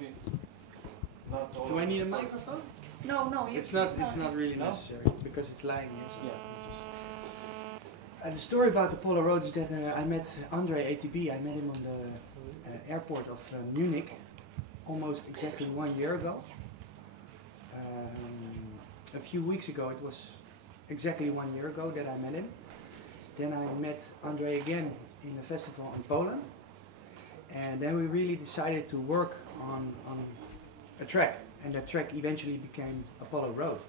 maybe not all. Do I need a microphone? No, no. It's not really necessary because it's lying here. So Yeah. the story about the Polo Road is that I met Andre ATB. I met him on the airport of Munich almost exactly 1 year ago. A few weeks ago, it was exactly 1 year ago that I met him. Then I met Andre again in a festival in Poland. And then we really decided to work on a track. And that track eventually became Apollo Road.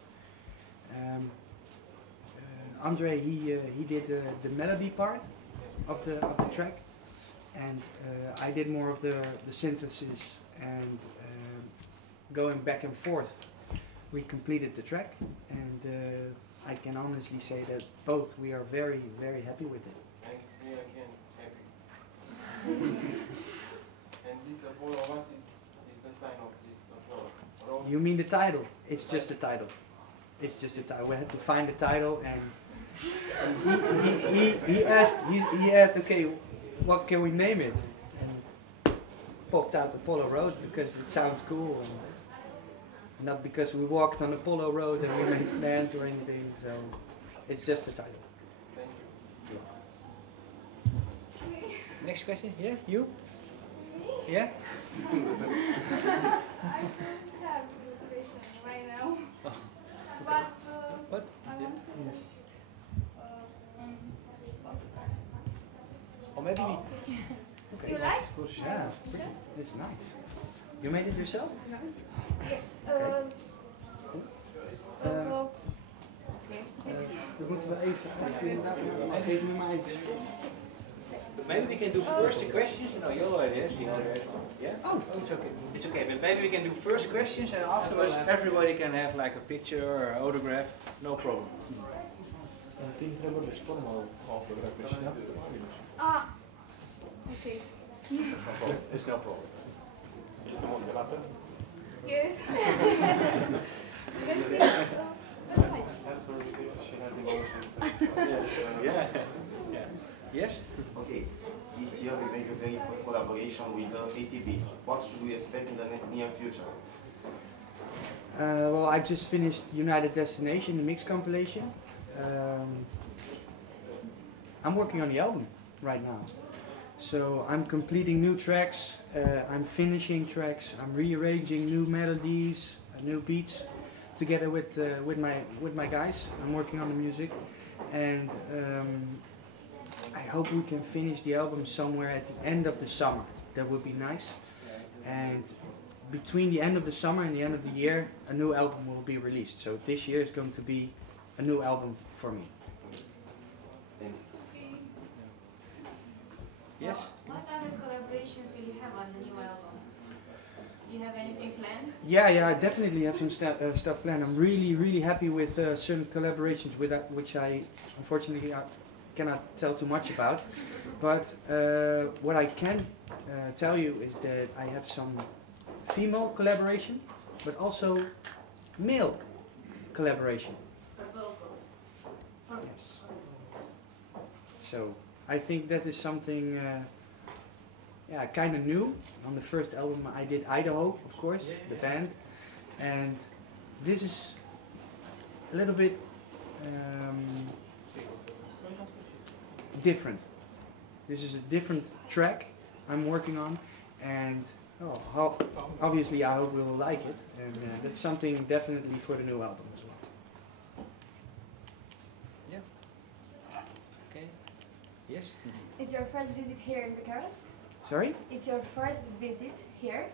Andre, he did the melody part of the track. And I did more of the synthesis and going back and forth. We completed the track, and I can honestly say that both we are very, very happy with it. And me again happy. And this Apollo, what is the sign of this Apollo? Road? You mean the title? It's just the title. It's just the title. We had to find the title, and he asked, okay, what can we name it? And popped out Apollo Road because it sounds cool. And not because we walked on Apollo Road and we made plans or anything, so it's just the title. Thank you. Next question, yeah, you? Yeah? I have a question right now. But What? I want to Or maybe we... Okay, You like? yeah, it's nice. You made it yourself? Yes. Okay. Okay. Dat moeten we even... Geef me maar iets. Maybe we can do first the questions. No, you already have the other as well. Yeah? Oh, it's okay. It's okay, but maybe we can do first questions and afterwards everybody can have like a picture or autograph. No problem. Ah. Okay. It's no problem. Yes. Let's see. That's fine. Yeah. Yeah. Yes? Okay, this year we made a very first collaboration with ATV. What should we expect in the near future? Well, I just finished United Destination, the mix compilation. I'm working on the album right now. So I'm completing new tracks, I'm finishing tracks, I'm rearranging new melodies, new beats, together with my guys. I'm working on the music, and I hope we can finish the album somewhere at the end of the summer. That would be nice. And between the end of the summer and the end of the year, a new album will be released. So this year is going to be a new album for me. Thanks. Yes? What other collaborations will you have on the new album? Do you have anything planned? Yeah, I definitely have some stuff planned. I'm really happy with certain collaborations with which I unfortunately cannot tell too much about. But what I can tell you is that I have some female collaboration, but also male collaboration. For vocals? Yes. So I think that is something kind of new. On the first album I did Idaho, of course, the band, and this is a little bit different. This is a different track I'm working on, and obviously I hope we will like it, and that's something definitely for the new album as well. Yes? It's your first visit here in Bucharest? Sorry? It's your first visit here?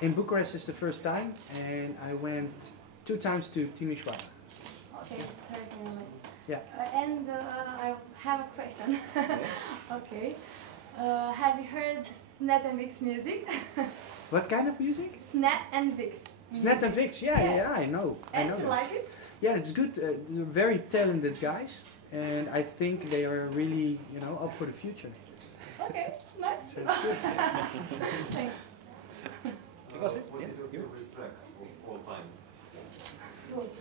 In Bucharest is the first time, and I went 2 times to Timișoara. Okay, third moment. Yeah. And I have a question. Okay. Have you heard Snap and Vix music? What kind of music? Snap and Vix. Snap and Vix, yeah, I know. And I know you that. like it? Yeah, it's good. They're very talented guys, and I think they are really, up for the future. Okay, nice. So it's good. Thanks. Was it? What Yes? is your favorite track of all time?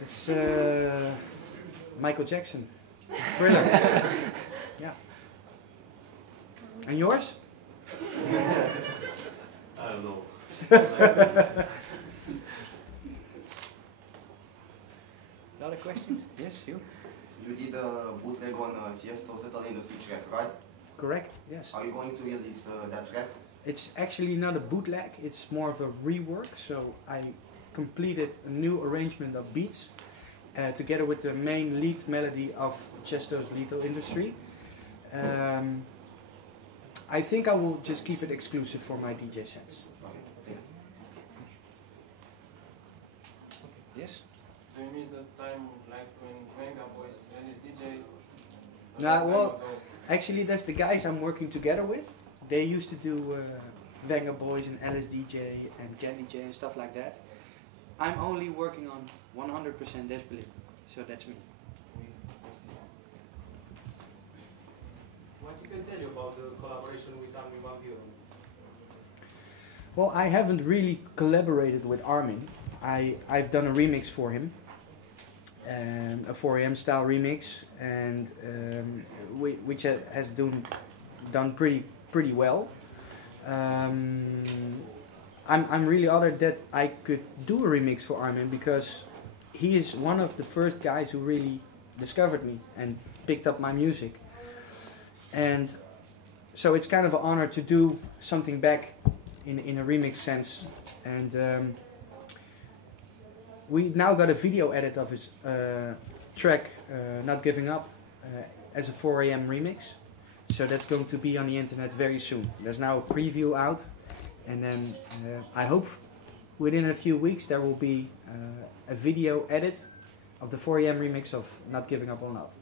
It's Michael Jackson, Thriller. Yeah. And yours? I don't know. Another question? Yes, you? You did a bootleg on Tiesto Settle Industry track, right? Correct, yes. Are you going to release that track? It's actually not a bootleg, it's more of a rework. So I completed a new arrangement of beats together with the main lead melody of Chesto's Lethal Industry. I think I will just keep it exclusive for my DJ sets. Okay, thanks. Yes? Do you miss the time like when Venga Boys and his DJ? Nah, well, actually that's the guys I'm working together with. They used to do Venga Boys and LSDJ and Candy J and stuff like that. I'm only working on 100% Berlin, so that's me. What you can tell you about the collaboration with Armin van Buuren? Well, I haven't really collaborated with Armin. I've done a remix for him, a 4am style remix, and which has done pretty well. I'm really honored that I could do a remix for Armin because he is one of the first guys who really discovered me and picked up my music. And so it's kind of an honor to do something back in a remix sense. And we now got a video edit of his track, Not Giving Up, as a 4am remix. So that's going to be on the internet very soon. There's now a preview out. And then I hope within a few weeks there will be a video edit of the 4am remix of Not Giving Up on Love.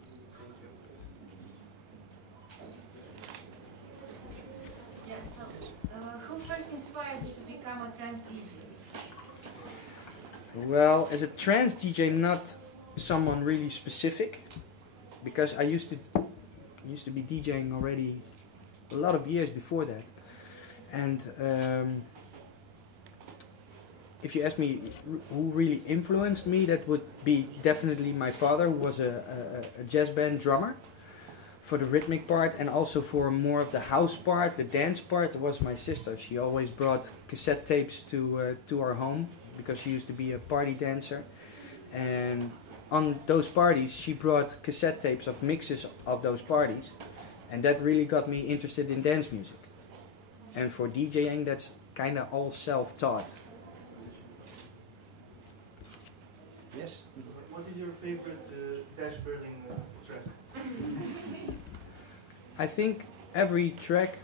Yeah, so who first inspired you to become a trance DJ? Well, as a trance DJ, not someone really specific, because I used to be DJing already a lot of years before that. And if you ask me who really influenced me, that would be definitely my father, who was a jazz band drummer for the rhythmic part, and also for more of the house part, the dance part, was my sister. She always brought cassette tapes to our home because she used to be a party dancer. And on those parties, she brought cassette tapes of mixes of those parties. And that really got me interested in dance music. And for DJing, that's kind of all self-taught. Yes? What is your favorite Dash Berlin track? I think every track,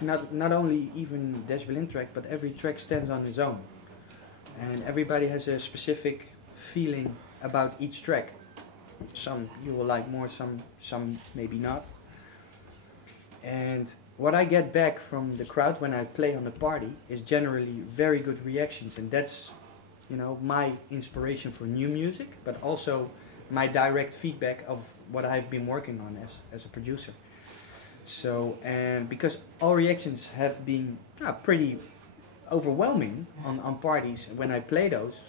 not only even Dash Berlin track, but every track stands on its own. And everybody has a specific feeling about each track. Some you will like more, some maybe not. And what I get back from the crowd when I play on a party is generally very good reactions, and that's, you know, my inspiration for new music, but also my direct feedback of what I've been working on as a producer. So, and because all reactions have been pretty overwhelming on parties, when I play those,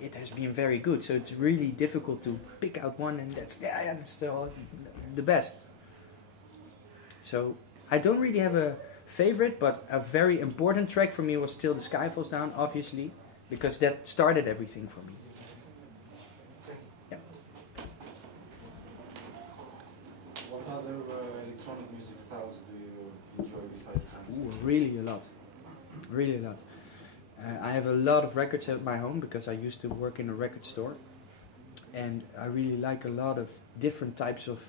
it has been very good. So it's really difficult to pick out one, and that's the best. So I don't really have a favorite, but a very important track for me was still The Sky Falls Down, obviously, because that started everything for me. Yeah. What other electronic music styles do you enjoy besides trance? Ooh, really a lot. Really a lot. I have a lot of records at my home because I used to work in a record store. And I really like a lot of different types of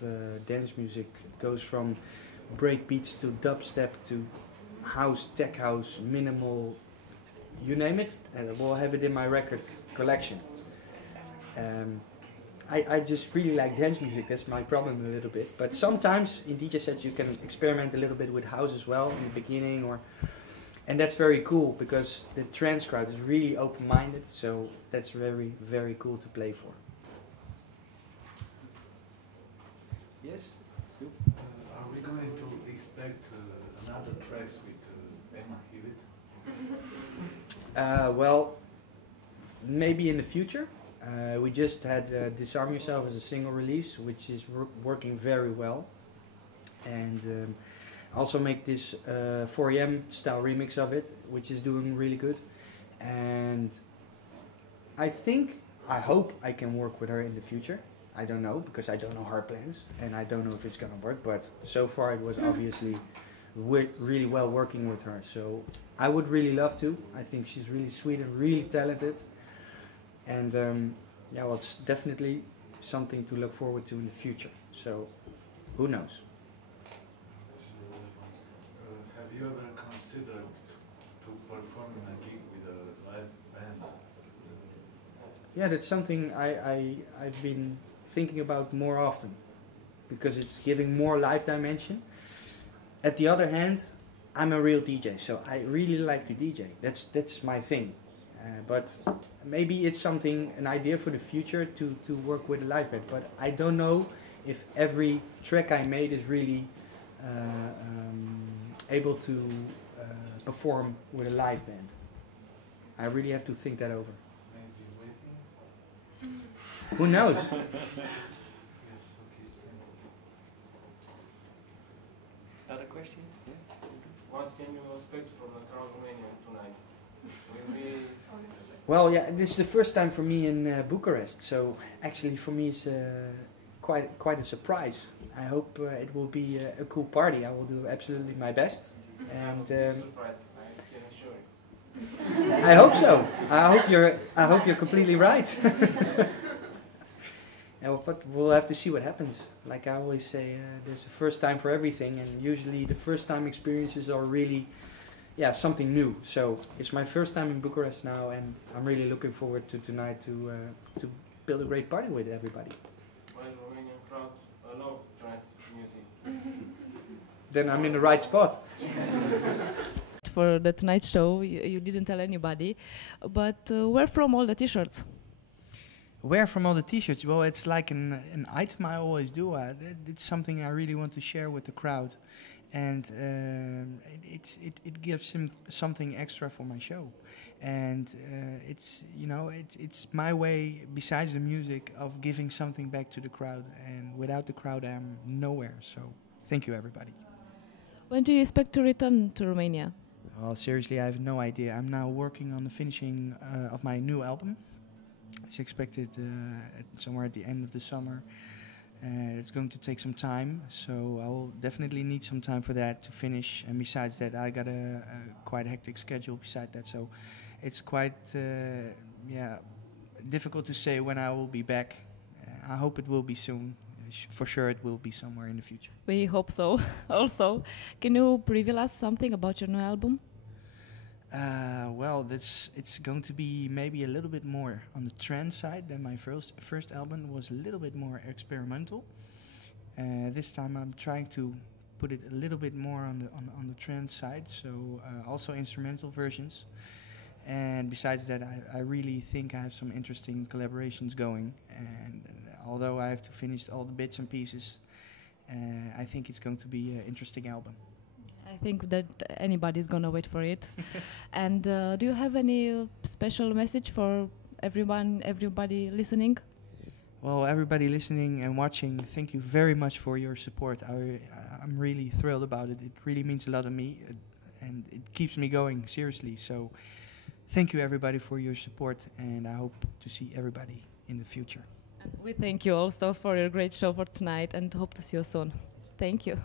dance music. It goes from break beats to dubstep to house, tech house, minimal, you name it, and I will have it in my record collection. I just really like dance music, that's my problem a little bit. But sometimes in DJ sets you can experiment a little bit with house as well in the beginning, and that's very cool because the trance crowd is really open-minded, so that's very, very cool to play for. Yes? Are we going to expect another tracks with Emma Hewitt? Well, maybe in the future. We just had Disarm Yourself as a single release, which is working very well. And also make this 4am style remix of it, which is doing really good. And I hope I can work with her in the future. I don't know, because I don't know her plans, and I don't know if it's gonna work, but so far it was obviously really well working with her. So I would really love to. I think she's really sweet and really talented. And yeah, well, it's definitely something to look forward to in the future. So who knows? Have you ever considered to perform in a gig with a live band? Yeah, that's something I've been thinking about more often, because it's giving more live dimension. At the other hand, I'm a real DJ, so I really like to DJ. That's my thing. But maybe it's an idea for the future to work with a live band. But I don't know if every track I made is really able to perform with a live band. I really have to think that over. Maybe waiting? Who knows? Yes, okay, thank you. Other question? Yeah. What can you expect from the crowd Romania tonight? Will we... Well, yeah, this is the first time for me in Bucharest, so actually for me it's quite a surprise. I hope it will be a cool party. I will do absolutely my best, and surprise, I can assure you. I hope so. I hope you're completely right. But we'll have to see what happens. Like I always say, there's a first time for everything, and usually the first time experiences are really, yeah, something new. So it's my first time in Bucharest now, and I'm really looking forward to tonight to build a great party with everybody. Well, Romanian crowd love trance music. Then I'm in the right spot. For the Tonight Show, you didn't tell anybody, but where from all the T-shirts? Where from all the T-shirts? Well, it's like an item I always do. It's something I really want to share with the crowd, and it gives him something extra for my show, and it's my way, besides the music, of giving something back to the crowd. And without the crowd, I'm nowhere. So thank you, everybody. When do you expect to return to Romania? Well, seriously, I have no idea. I'm now working on the finishing of my new album. It's expected somewhere at the end of the summer. It's going to take some time, so I will definitely need some time for that to finish. And besides that, I got a quite hectic schedule beside that, so it's quite difficult to say when I will be back. I hope it will be soon. For sure it will be somewhere in the future. We hope so. Also, can you reveal us something about your new album? Well, it's going to be maybe a little bit more on the trance side than my first album was. A little bit more experimental. This time I'm trying to put it a little bit more on the trance side, so also instrumental versions. And besides that, I really think I have some interesting collaborations going. And although I have to finish all the bits and pieces, I think it's going to be an interesting album. I think that anybody's gonna wait for it. And do you have any special message for everybody listening? Well, everybody listening and watching, thank you very much for your support. I'm really thrilled about it. It really means a lot to me, and it keeps me going, seriously. So thank you, everybody, for your support, and I hope to see everybody in the future. We thank you also for your great show for tonight, and hope to see you soon. Thank you.